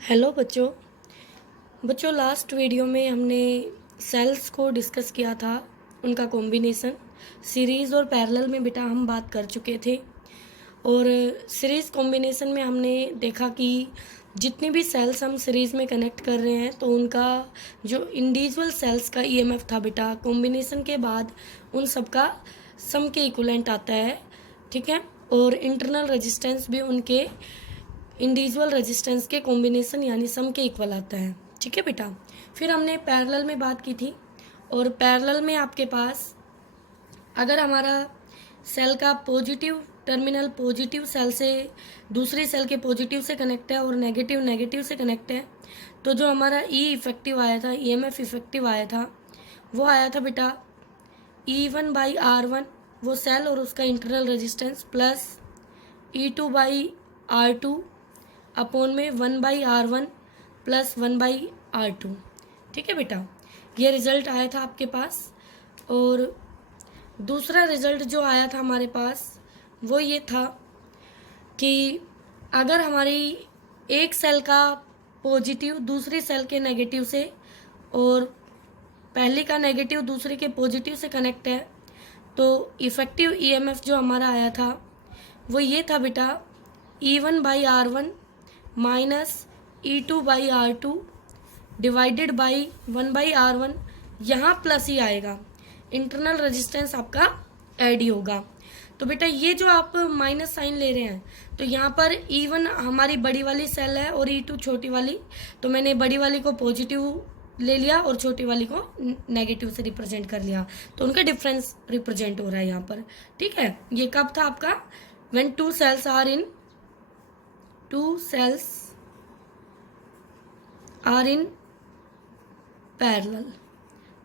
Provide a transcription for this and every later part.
Hello बच्चों। Last video में हमने सेल्स को डिस्कस किया था, उनका कॉम्बिनेशन। सीरीज़ और पैरेलल में बेटा हम बात कर चुके थे। और सीरीज़ कॉम्बिनेशन में हमने देखा कि जितनी भी सेल्स हम सीरीज़ में कनेक्ट कर रहे हैं तो उनका जो इंडिविजुअल सेल्स का ईएमएफ था बेटा, कॉम्बिनेशन के बाद उन सब का सम के इक्विवेलेंट आता है। ठीक है। और इंटरनल रेजिस्टेंस भी उनके इंडिविजुअल रेजिस्टेंस के कॉम्बिनेशन यानी सम के इक्वल आता है। ठीक है बेटा। फिर हमने पैरेलल में बात की थी, और पैरेलल में आपके पास अगर हमारा सेल का पॉजिटिव टर्मिनल पॉजिटिव सेल से दूसरी सेल के पॉजिटिव से कनेक्ट है और नेगेटिव नेगेटिव से कनेक्ट है, तो जो हमारा ई इफेक्टिव आया था, ईएमएफ इफेक्टिव आया था, वो आया था बेटा E1/R1, वो सेल और उसका internal resistance, plus E2/R2 upon में 1/R1 प्लस 1/R2। ठीक है बेटा, ये रिजल्ट आया था आपके पास। और दूसरा रिजल्ट जो आया था हमारे पास वो ये था कि अगर हमारी एक सेल का पॉजिटिव दूसरी सेल के नेगेटिव से और पहली का नेगेटिव दूसरे के पॉजिटिव से कनेक्ट है, तो इफ़ेक्टिव ईएमएफ जो हमारा आया था वो ये था बेटा E1/R1 minus E2/R2 divided by 1/R1। यहाँ प्लस ही आएगा, इंटरनल रेजिस्टेंस आपका ऐड ही होगा। तो बेटा ये जो आप माइनस साइन ले रहे हैं, तो यहाँ पर E1 हमारी बड़ी वाली सेल है और E2 छोटी वाली, तो मैंने बड़ी वाली को पॉजिटिव ले लिया और छोटी वाली को नेगेटिव से रिप्रेजेंट कर लिया, तो उनका डिफरेंस रिप्रेजेंट हो रहा है यहाँ पर। ठीक है। ये कब था आपका? When two cells are in parallel,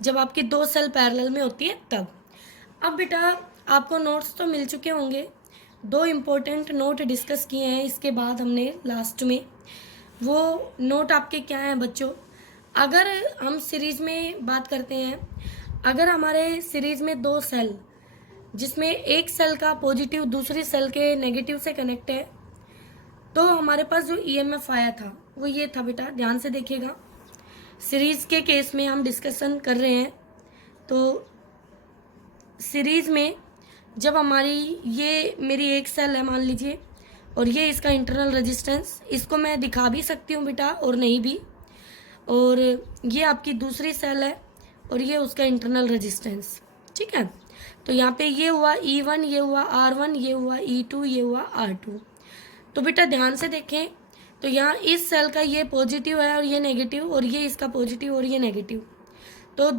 जब आपकी दो सेल पैरेलल में होती है तब। अब बेटा आपको नोट्स तो मिल चुके होंगे, दो इम्पोर्टेंट नोट डिस्कस किए हैं इसके बाद हमने लास्ट में। वो नोट आपके क्या हैं बच्चों? अगर हम सीरीज़ में बात करते हैं, अगर हमारे सीरीज़ में दो सेल जिसमें एक सेल का पॉजिटिव दूसरी सेल के नेगेटिव से कनेक्ट है, तो हमारे पास जो ईएमएफ आया था वो ये था बेटा, ध्यान से देखिएगा। सीरीज़ के केस में हम डिस्कशन कर रहे हैं, तो सीरीज़ में जब हमारी ये मेरी एक सेल है मान लीजिए, और ये इसका इंटरनल रेजिस्टेंस, इसको मैं दिखा भी सकती हूँ बेटा और नहीं भी, और ये आपकी दूसरी सेल है और ये उसका इंटरनल रेजिस्टेंस। ठीक है। तो यहाँ पे ये हुआ E1, ये हुआ R1, ये हुआ E2, ये हुआ R2। तो बेटा ध्यान से देखें, तो यहाँ इस सेल का ये पॉजिटिव है और ये नेगेटिव, और ये इसका पॉजिटिव और ये नेगेटिव, तो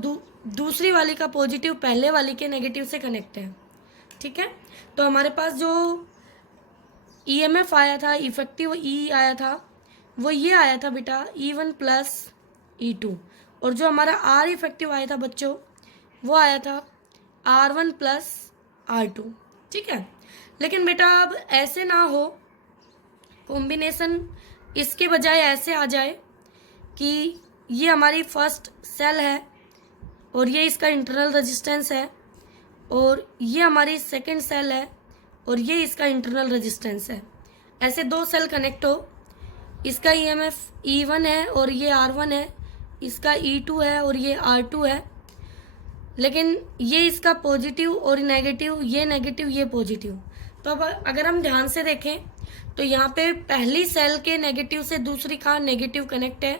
दूसरी वाली का पॉजिटिव पहले वाली के नेगेटिव से कनेक्ट है। ठीक है। तो हमारे पास जो ईएमएफ आया था, इफेक्टिव ई आया था, वो ये आया था बेटा E1 प्लस E2, और जो हमारा आर इफेक्टिव आया था बच्चों, वो आया था R1 प्लस R2। ठीक है। लेकिन बेटा अब ऐसे ना हो, कॉम्बिनेशन इसके बजाय ऐसे आ जाए कि ये हमारी फर्स्ट सेल है और ये इसका इंटरनल रेजिस्टेंस है, और ये हमारी सेकंड सेल है और ये इसका इंटरनल रेजिस्टेंस है। ऐसे दो सेल कनेक्ट हो, इसका ईएमएफ E1 है और ये R1 है, इसका E2 है और ये R2 है, लेकिन ये इसका पॉजिटिव और नेगेटिव, ये नेगेटिव ये पॉजिटिव। तो अब अगर हम ध्यान से देखें, तो यहाँ पे पहली सेल के नेगेटिव से दूसरी का नेगेटिव कनेक्ट है,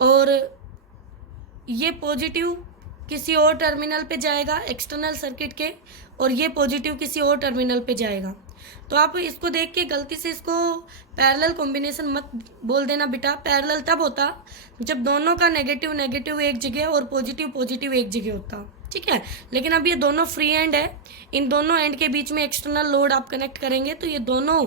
और ये पॉजिटिव किसी और टर्मिनल पे जाएगा एक्सटर्नल सर्किट के, और ये पॉजिटिव किसी और टर्मिनल पे जाएगा। तो आप इसको देख के गलती से इसको पैरेलल कॉम्बिनेशन मत बोल देना बेटा। पैरेलल तब होता जब दोनों का नेगेटिव नेगेटिव एक जगह और पॉजिटिव पॉजिटिव एक जगह होता। ठीक है। लेकिन अब ये दोनों फ्री एंड है, इन दोनों एंड के बीच में एक्सटर्नल लोड आप कनेक्ट करेंगे, तो ये दोनों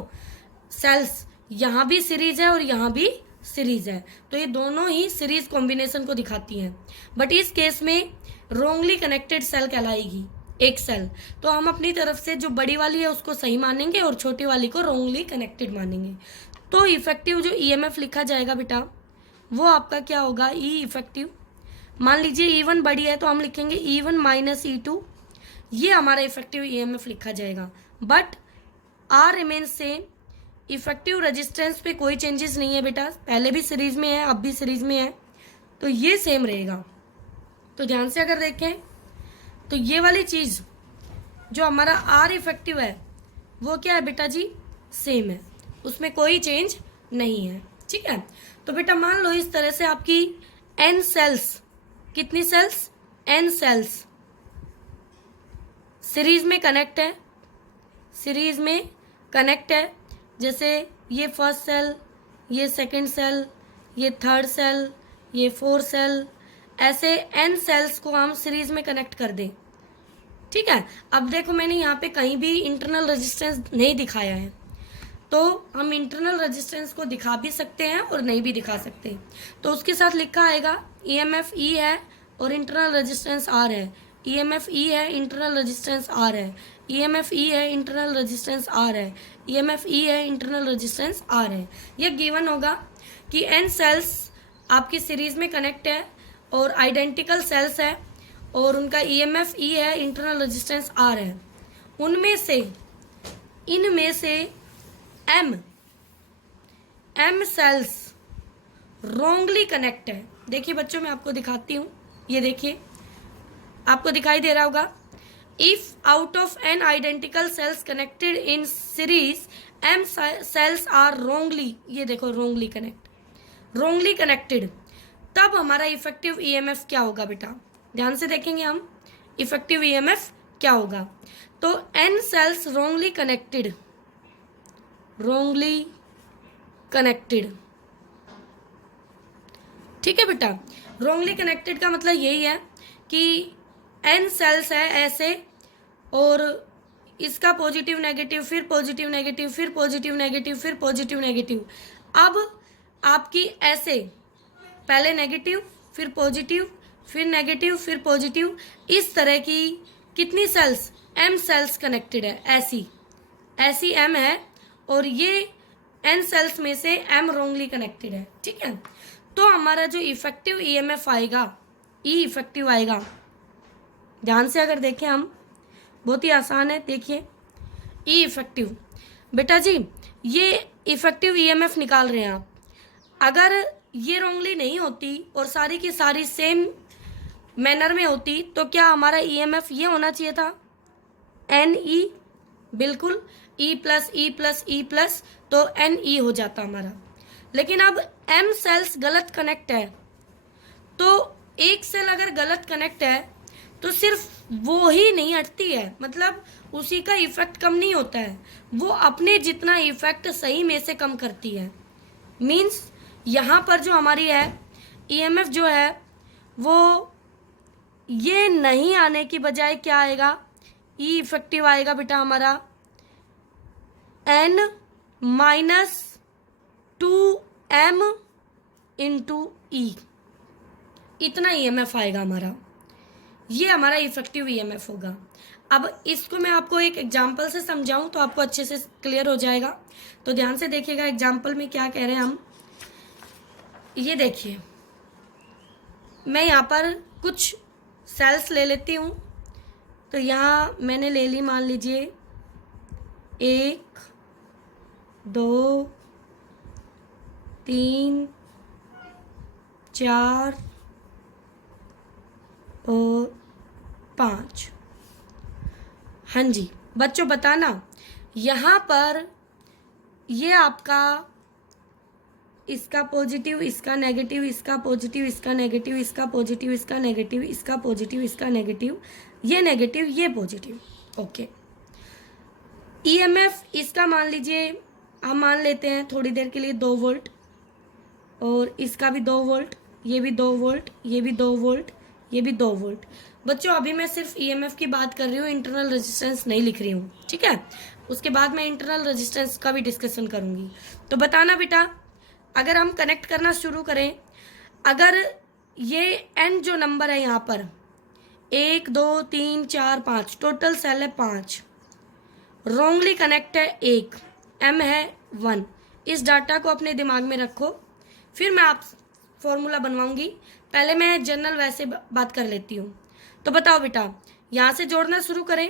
सेल्स यहाँ भी सीरीज है और यहाँ भी सीरीज है, तो ये दोनों ही सीरीज कॉम्बिनेशन को दिखाती हैं। बट इस केस में रोंगली कनेक्टेड सेल कहलाएगी एक सेल, तो हम अपनी तरफ से जो बड़ी वाली है उसको सही मानेंगे और छोटी वाली को रोंगली कनेक्टेड मानेंगे। तो इफेक्टिव जो ईएमएफ लिखा जाएगा बेटा, वो आपका क्या होगा? ई इफेक्टिव। मान लीजिए E1 बड़ी है तो हम लिखेंगे E1 माइनस E2, ये हमारा इफेक्टिव ईएमएफ लिखा जाएगा। But r remains same, effective resistance पे कोई चेंजेस नहीं है बेटा, पहले भी सीरीज में है, अब भी सीरीज में है, तो ये सेम रहेगा। तो ध्यान से अगर देखें तो ये वाली चीज़ जो हमारा आर इफेक्टिव है वो क्या है बेटा जी, सेम है, उसमें कोई चेंज नहीं है। ठीक है, तो बेटा मान लो इस तरह से आपकी एन सेल्स, कितनी सेल्स, एन सेल्स सीरीज में कनेक्ट है, सीरीज में कनेक्ट है। जैसे ये फर्स्ट सेल, ये सेकंड सेल, ये थर्ड सेल, ये फोर्थ सेल, ऐसे एन सेल्स को हम सीरीज में कनेक्ट कर दें। ठीक है, अब देखो मैंने यहाँ पे कहीं भी इंटरनल रेजिस्टेंस नहीं दिखाया है, तो हम इंटरनल रेजिस्टेंस को दिखा भी सकते हैं और नहीं भी दिखा सकते। तो उसके साथ लिखा आएगा ईएमएफ ई है और इंटरनल रेजिस्टेंस आर है, ईएमएफ ई है, इंटरनल रेजिस्टेंस आर है, ईएमएफ ई है, इंटरनल रेजिस्टेंस आर है, ईएमएफ ई है, इंटरनल रेजिस्टेंस आर है। यह गिवन होगा कि एन सेल्स आपकी सीरीज में कनेक्ट है और आइडेंटिकल सेल्स है और उनका ईएमएफ ई है, इंटरनल रेजिस्टेंस आर है। उनमें से, इनमें से एम सेल्स रॉन्गली कनेक्ट है। देखिए बच्चों, मैं आपको दिखाती हूँ, ये देखिए आपको दिखाई दे रहा होगा, if out of n identical cells connected in series m cells are wrongly, ये देखो रॉन्गली कनेक्ट, रॉन्गली कनेक्टेड, तब हमारा इफेक्टिव ईएमएफ क्या होगा बेटा, ध्यान से देखेंगे हम इफेक्टिव ईएमएफ क्या होगा। तो n cells wrongly connected, wrongly connected, ठीक है बेटा, रॉन्गली कनेक्टेड का मतलब यही है कि एन सेल्स है ऐसे और इसका पॉजिटिव नेगेटिव, फिर पॉजिटिव नेगेटिव, फिर पॉजिटिव नेगेटिव, फिर पॉजिटिव नेगेटिव। अब आपकी ऐसे पहले नेगेटिव, फिर पॉजिटिव, फिर नेगेटिव, फिर पॉजिटिव, इस तरह की कितनी सेल्स, एम सेल्स कनेक्टेड है, ऐसी ऐसी एम है और ये एन सेल्स में से एम रॉन्गली कनेक्टेड है। ठीक है, तो हमारा जो इफेक्टिव ईएमएफ आएगा, ई इफेक्टिव आएगा, ध्यान से अगर देखें हम, बहुत ही आसान है, देखिए ई इफेक्टिव, बेटा जी ये इफेक्टिव ईएमएफ निकाल रहे हैं आप, अगर ये रॉन्गली नहीं होती और सारी की सारी सेम मैनर में होती तो क्या हमारा ईएमएफ ये होना चाहिए था, एन ई, बिल्कुल E plus E plus E plus, तो एन ई हो जाता हमारा। लेकिन अब एम सेल्स गलत कनेक्ट है, तो एक सेल अगर गलत कनेक्ट है तो सिर्फ वो ही नहीं हटती है, मतलब उसी का इफेक्ट कम नहीं होता है, वो अपने जितना इफेक्ट सही में से कम करती है। मीन्स यहाँ पर जो हमारी है ईएमएफ जो है वो ये नहीं आने की बजाय क्या आएगा, ई इफेक्टिव आएगा बेटा हमारा एन माइनस 2m इंटू ई, इतना ईएमएफ आएगा हमारा, ये हमारा इफेक्टिव ईएमएफ होगा। अब इसको मैं आपको एक एग्जांपल से समझाऊं तो आपको अच्छे से क्लियर हो जाएगा, तो ध्यान से देखिएगा एग्जांपल में क्या कह रहे हैं हम। ये देखिए, मैं यहाँ पर कुछ सेल्स ले लेती हूँ, तो यहाँ मैंने ले ली, मान लीजिए 1 2 3 4 और 5। हाँ जी बच्चों, बताना यहाँ पर ये आपका इसका पॉजिटिव, इसका नेगेटिव, इसका पॉजिटिव, इसका नेगेटिव, इसका पॉजिटिव, इसका नेगेटिव, इसका पॉजिटिव, इसका नेगेटिव, ये नेगेटिव, ये पॉजिटिव। ओके, ईएमएफ इसका मान लीजिए, हम मान लेते हैं थोड़ी देर के लिए 2 वोल्ट, और इसका भी 2 वोल्ट, ये भी 2 वोल्ट, ये भी 2 वोल्ट, ये भी 2 वोल्ट। बच्चों अभी मैं सिर्फ ईएमएफ की बात कर रही हूँ, इंटरनल रेजिस्टेंस नहीं लिख रही हूँ, ठीक है। उसके बाद मैं इंटरनल रेजिस्टेंस का भी डिस्कशन करूँगी। तो बताना बेटा, अगर हम कनेक्ट करना शुरू करें, अगर ये एन जो नंबर है यहाँ पर 1 2 3 4 5, टोटल सेल है 5, रॉन्गली कनेक्ट है 1, एम है 1, इस डाटा को अपने दिमाग में रखो, फिर मैं आप फॉर्मूला बनवाऊंगी। पहले मैं जनरल वैसे बात कर लेती हूँ। तो बताओ बेटा, यहाँ से जोड़ना शुरू करें,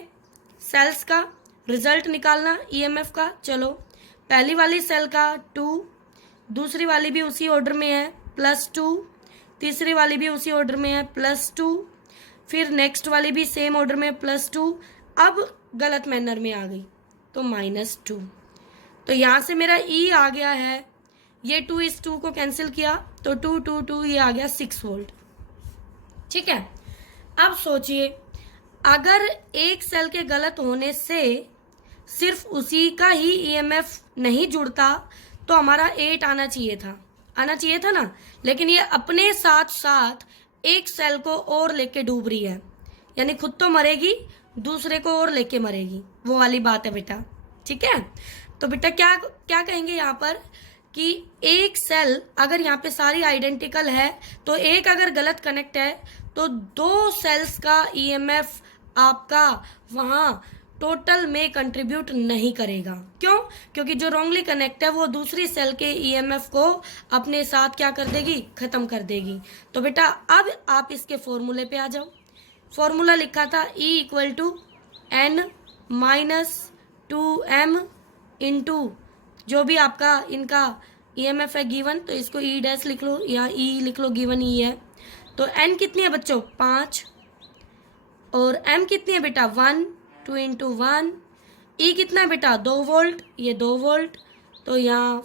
सेल्स का रिजल्ट निकालना ईएमएफ का। चलो पहली वाली सेल का 2, दूसरी वाली भी उसी ऑर्डर में है +2, तीसरी वाली भी उसी ऑर्डर में है +2, फिर नेक्स्ट वाली भी सेम ऑर्डर में +2। अब गलत मैनर में आ गई तो -2। तो यहाँ से मेरा ई आ गया है, ये 2 इस 2 को कैंसिल किया तो 2 2 2 ये आ गया 6 वोल्ट। ठीक है, अब सोचिए अगर एक सेल के गलत होने से सिर्फ उसी का ही ईएमएफ नहीं जुड़ता तो हमारा 8 आना चाहिए था ना, लेकिन ये अपने साथ साथ एक सेल को और लेके डूब रही है, यानी खुद तो मरेगी दूसरे को और लेके मरेगी, वो वाली बात है बेटा। ठीक है, तो बेटा क्या क्या कहेंगे यहाँ पर कि एक सेल अगर यहाँ पे सारी आइडेंटिकल है तो एक अगर गलत कनेक्ट है तो 2 सेल्स का ईएमएफ आपका वहाँ टोटल में कंट्रीब्यूट नहीं करेगा। क्यों? क्योंकि जो रॉन्गली कनेक्ट है वो दूसरी सेल के ईएमएफ को अपने साथ क्या कर देगी, खत्म कर देगी। तो बेटा अब आप इसके फॉर्मूले पे आ जाओ। फॉर्मूला लिखा था E = N - 2M इंटू जो भी आपका इनका ईएमएफ है गिवन, तो इसको E' लिख लो या E लिख लो, गिवन E है। तो N कितनी है बच्चों 5, और M कितनी है बेटा 1, 2 × 1। E कितना है बेटा 2 वोल्ट, ये 2 वोल्ट, तो यहाँ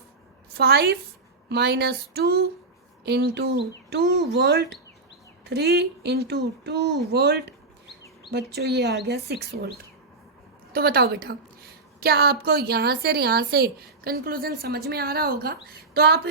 5 - 2 × 2 वोल्ट, 3 × 2 वोल्ट, बच्चों ये आ गया 6 वोल्ट। तो बताओ बेटा क्या आपको यहाँ से कंक्लूजन समझ में आ रहा होगा? तो आप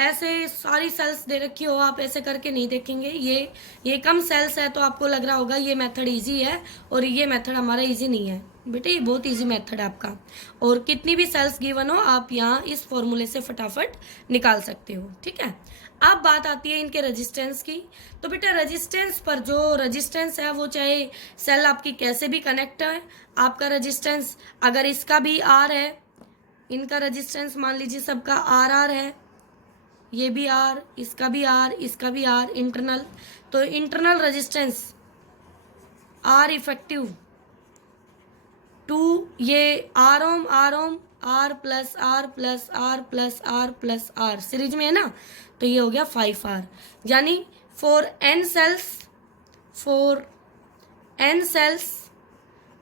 ऐसे सारी सेल्स दे रखी हो, आप ऐसे करके नहीं देखेंगे, ये कम सेल्स है तो आपको लग रहा होगा ये मेथड इजी है और ये मेथड हमारा इजी नहीं है। बेटे ये बहुत इजी मेथड है आपका, और कितनी भी सेल्स गिवन हो आप यहाँ इस फॉर्मूले से फटाफट निकाल सकते हो। ठीक है, अब बात आती है इनके रेजिस्टेंस की। तो बेटा रेजिस्टेंस पर जो रेजिस्टेंस है वो चाहे सेल आपकी कैसे भी कनेक्ट है, आपका रेजिस्टेंस अगर इसका भी R है, इनका रेजिस्टेंस मान लीजिए सबका RR है, ये भी R, इसका भी R, इसका भी R इंटरनल, तो इंटरनल रेजिस्टेंस R इफेक्टिव 2, ये R ओम R + R + R + R + R series में है ना, तो ये हो गया 5R। यानी फॉर n सेल्स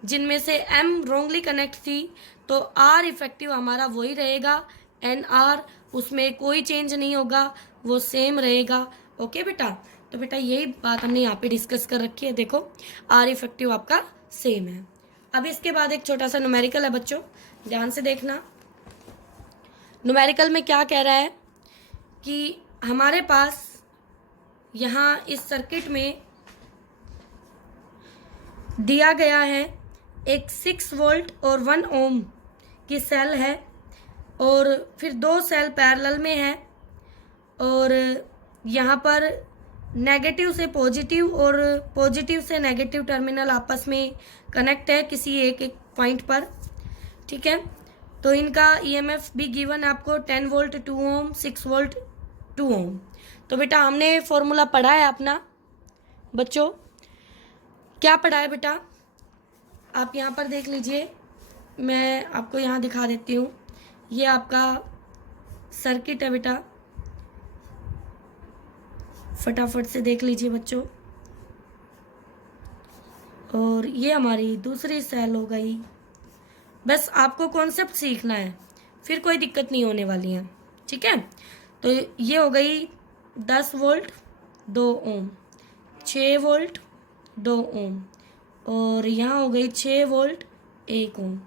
जिनमें से M रॉन्गली कनेक्ट थी तो R इफेक्टिव हमारा वही रहेगा, NR उसमें कोई चेंज नहीं होगा, वो सेम रहेगा। ओके बेटा, तो बेटा यही बात हमने यहाँ पे डिस्कस कर रखी है। देखो R इफेक्टिव आपका सेम है। अब इसके बाद एक छोटा सा न्यूमेरिकल है बच्चों, ध्यान से देखना। न्यूमेरिकल में क्या कह रहा है कि हमारे पास यहाँ इस सर्किट में दिया गया है एक 6 वोल्ट और 1 ओम की सेल है, और फिर 2 सेल पैरेलल में है, और यहाँ पर नेगेटिव से पॉजिटिव और पॉजिटिव से नेगेटिव टर्मिनल आपस में कनेक्ट है किसी एक पॉइंट पर। ठीक है, तो इनका ईएमएफ भी गिवन है आपको 10 वोल्ट 2 ओम, 6 वोल्ट 2 ओम। तो बेटा हमने फॉर्मूला पढ़ा है अपना, बच्चों क्या पढ़ा है बेटा, आप यहाँ पर देख लीजिए, मैं आपको यहाँ दिखा देती हूँ। ये आपका सर्किट है बेटा, फटाफट से देख लीजिए बच्चों, और ये हमारी दूसरी सेल हो गई। बस आपको कॉन्सेप्ट सीखना है, फिर कोई दिक्कत नहीं होने वाली है। ठीक है, तो ये हो गई 10 वोल्ट 2 ओम, 6 वोल्ट 2 ओम, और यहाँ हो गई 6 वोल्ट 1 ओम।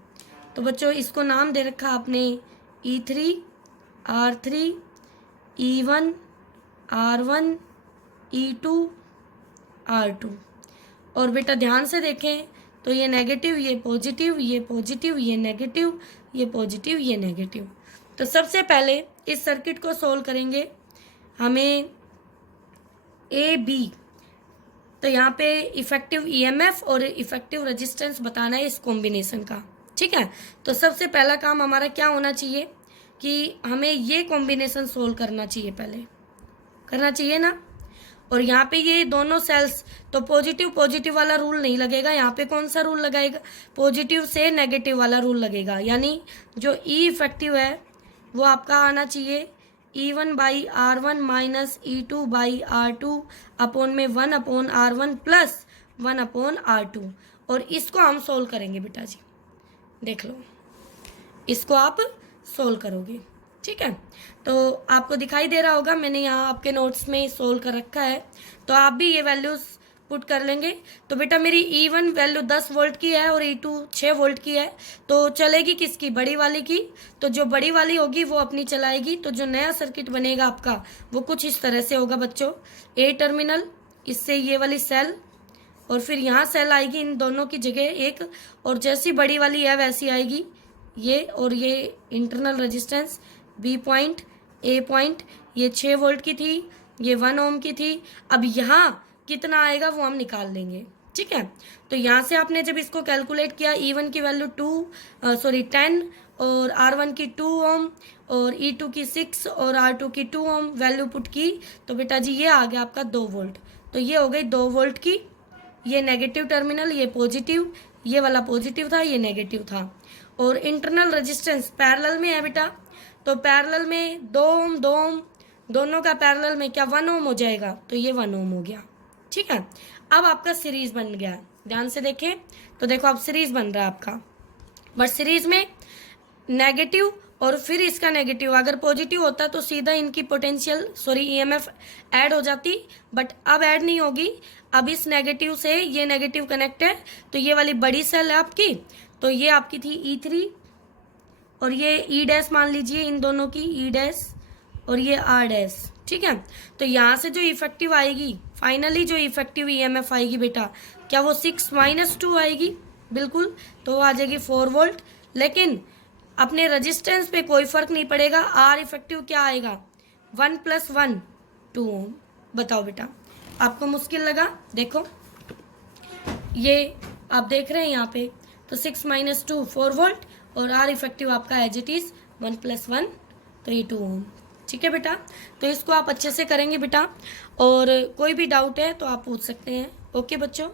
तो बच्चों इसको नाम दे रखा आपने E3 R3 E1 R1 E2 R2। और बेटा ध्यान से देखें तो ये नेगेटिव, ये पॉजिटिव, ये पॉजिटिव, ये नेगेटिव, ये पॉजिटिव, ये नेगेटिव। तो सबसे पहले इस सर्किट को सोल्व करेंगे, हमें AB, तो यहाँ पे इफेक्टिव ईएमएफ और इफेक्टिव रेजिस्टेंस बताना है इस कॉम्बिनेशन का। ठीक है, तो सबसे पहला काम हमारा क्या होना चाहिए कि हमें ये कॉम्बिनेशन सोल्व करना चाहिए, पहले करना चाहिए ना। और यहाँ पे ये दोनों सेल्स, तो पॉजिटिव पॉजिटिव वाला रूल नहीं लगेगा, यहाँ पे कौन सा रूल लगाएगा, पॉजिटिव से नेगेटिव वाला रूल लगेगा। यानी जो ई इफेक्टिव है वो आपका आना चाहिए E1/R1 माइनस E2/R2 अपॉन में 1/R1 प्लस 1/R2। और इसको हम सोल्व करेंगे बेटा जी, देख लो, इसको आप सोल्व करोगे, ठीक है। तो आपको दिखाई दे रहा होगा, मैंने यहाँ आपके नोट्स में सोल्व कर रखा है, तो आप भी ये वैल्यूज़ पुट कर लेंगे। तो बेटा मेरी E1 वैल्यू 10 वोल्ट की है और E2 6 वोल्ट की है, तो चलेगी किसकी, बड़ी वाली की। तो जो बड़ी वाली होगी वो अपनी चलाएगी। तो जो नया सर्किट बनेगा आपका वो कुछ इस तरह से होगा बच्चों, A टर्मिनल, इससे ये वाली सेल, और फिर यहाँ सेल आएगी इन दोनों की जगह एक, और जैसी बड़ी वाली है वैसी आएगी ये, और ये internal resistance B point A point, ये 6 वोल्ट की थी, ये 1 ओम की थी। अब यहाँ कितना आएगा वो हम निकाल लेंगे, ठीक है। तो यहाँ से आपने जब इसको कैलकुलेट किया, E1 की वैल्यू 10 और R1 की 2 ओम और E2 की 6 और R2 की 2 ओम वैल्यू पुट की, तो बेटा जी ये आ गया आपका 2 वोल्ट। तो ये हो गई 2 वोल्ट की, ये नेगेटिव टर्मिनल, ये पॉजिटिव, ये वाला पॉजिटिव था, ये नेगेटिव था। और इंटरनल रेजिस्टेंस पैरेलल में है बेटा, तो पैरेलल में 2 ओम 2 ओम, दोनों का पैरेलल में क्या 1 ओम हो जाएगा, तो ये 1 ओम हो गया, ठीक है। अब आपका सीरीज बन गया, ध्यान से देखें तो देखो अब सीरीज बन रहा है आपका, बट सीरीज में नेगेटिव और फिर इसका नेगेटिव, अगर पॉजिटिव होता तो सीधा इनकी पोटेंशियल ईएमएफ ऐड हो जाती, बट अब ऐड नहीं होगी। अब इस नेगेटिव से ये नेगेटिव कनेक्ट है, तो ये वाली बड़ी सेल है आपकी, तो ये आपकी थी E3 और ये E डैश मान लीजिए इन दोनों की, E डैश और ये R डैश, ठीक है। तो यहाँ से जो इफेक्टिव आएगी, फाइनली जो इफेक्टिव ईएमएफ आएगी बेटा, क्या वो 6-2 आएगी, बिल्कुल, तो वो आ जाएगी 4 वोल्ट। लेकिन अपने रेजिस्टेंस पे कोई फर्क नहीं पड़ेगा, आर इफेक्टिव क्या आएगा, 1 + 1 2 ओम। बताओ बेटा, आपको मुश्किल लगा, देखो ये आप देख रहे हैं यहाँ पे, तो 6-2 4 वोल्ट और आर इफेक्टिव आपका एज इट इज 1 + 1, तो ये 2 ओम, ठीक है बेटा। तो इसको आप अच्छे से करेंगे बेटा, और कोई भी डाउट है तो आप पूछ सकते हैं। ओके बच्चों।